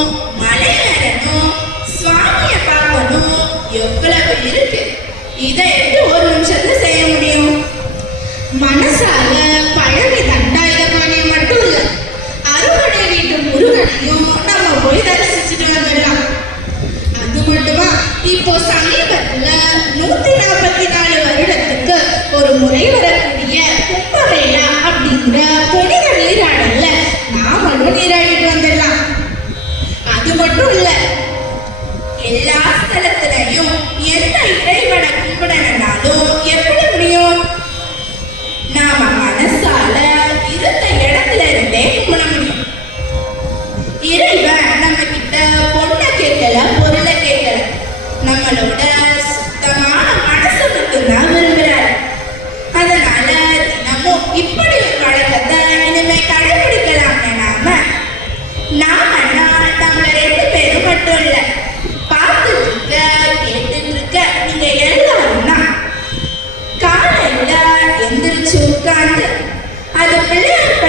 ஏறணும் மலை சுவாமிய பார்க்கணும் எவ்வளவு இருக்கு? இதை எப்படி ஒரு நிமிஷத்துல செய்ய முடியும்? மனசால the balloon.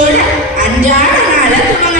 மகிழ்ச்சியோடு அன்றாட நாளை